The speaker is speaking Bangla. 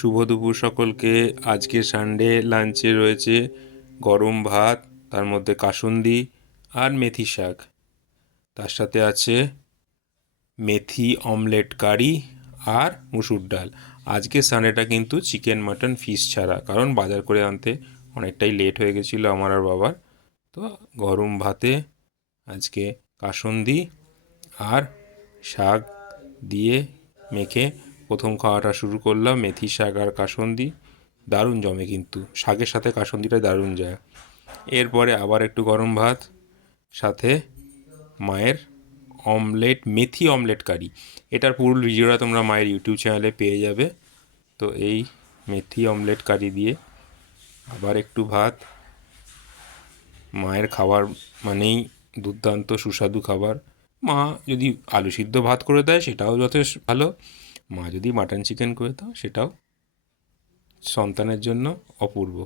শুভ দুপুর সকলকে। আজকে সানডে লাঞ্চে রয়েছে গরম ভাত, তার মধ্যে কাসুন্দি আর মেথি শাক। তার সাথে আছে মেথি অমলেট কারি আর মুসুর ডাল। আজকে সানডেটা কিন্তু চিকেন মাটন ফিশ ছাড়া, কারণ বাজার করে আনতে অনেকটাই লেট হয়ে গেছিলো আমার আর বাবার। তো গরম ভাতে আজকে কাসুন্দি আর শাক দিয়ে মেখে প্রথম খাওয়াটা শুরু করলাম। মেথি শাক আর কাসুন্দি দারুণ জমে, কিন্তু শাকের সাথে কাসুন্দিটা দারুণ যায়। এরপরে আবার একটু গরম ভাত, সাথে মায়ের মেথি অমলেট কারি। এটার পুরো ভিডিওটা তোমরা মায়ের ইউটিউব চ্যানেলে পেয়ে যাবে। তো এই মেথি অমলেট কারি দিয়ে আবার একটু ভাত। মায়ের খাবার মানেই দুর্দান্ত সুস্বাদু খাবার। মা যদি আলু সিদ্ধ ভাত করে দেয় সেটাও যথেষ্ট ভালো, মা যদি মাটন চিকেন করে দাও সেটাও সন্তানের জন্য অপূর্ব।